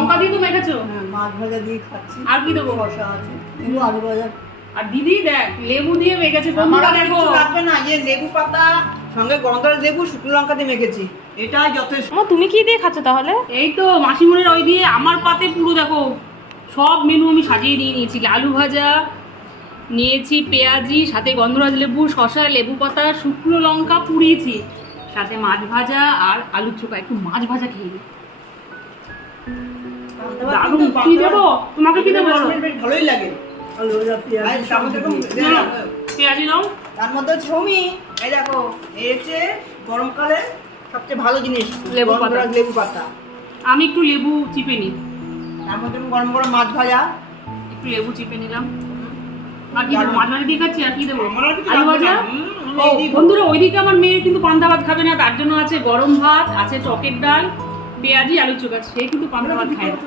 লঙ্কা দিয়ে তো মেখেছো? হ্যাঁ, মাছ ভাজা দিয়ে খাচ্ছি। আর কি দেবো? শসা আছে, এগুলো আলু ভাজা। আর দিদি দেখ লেবু দিয়ে মেখেছে, বন্ধুরা দেখো। লাগবে না, যে লেবু পাতা সঙ্গে গন্ধরাজ লেবু শুকনো লঙ্কা দিয়ে মেখেছি, এটাই যথেষ্ট। মা তুমি কি দিয়ে খাচ্ছ তাহলে? এই তো মাসিমুনির ওই দিয়ে আমার পাতে পুরো দেখো সব মেনু আমি সাজিয়ে নিয়ে নিয়েছি। আলু ভাজা নিয়েছি, পেঁয়াজি, সাথে গন্ধরাজ লেবু, শসা, লেবু পাতা, শুকনো লঙ্কা পুড়িয়েছি, সাথে মাছ ভাজা আর আলুর চোখা। একটু মাছ ভাজা খেয়ে নিই। দারুণ। কি দেবো তোমাকে? কি দেবো বলো? বেশ ভালোই লাগে। আলু ভাজা, পেঁয়াজ, আর তার মধ্যে একটু পেঁয়াজি নাও। তার মধ্যে ছমি, এই দেখো এই হচ্ছে গরমকালে সবচেয়ে ভালো জিনিস, লেবু পাতা। গন্ধরাজ লেবু পাতা। আমি একটু লেবু চিপে নিই। তার মধ্যে গরম গরম মাছ ভাজা। একটু লেবু চিপে নিলাম। আর কি দেবো? মাছ ভাজা দিয়ে খাচ্ছি। আর কি দেবো? আমার আর কিছু আলু লাগবে ভাজা। না। ও এই দিই। বন্ধুরা, ওইদিকে আমার মেয়ে কিন্তু পান্তা ভাত খাবে না, তার জন্য আছে গরম ভাত, আছে টকের ডাল, পেঁয়াজি, আলুর চোখা। সে কিন্তু পান্তা ভাত খায় না।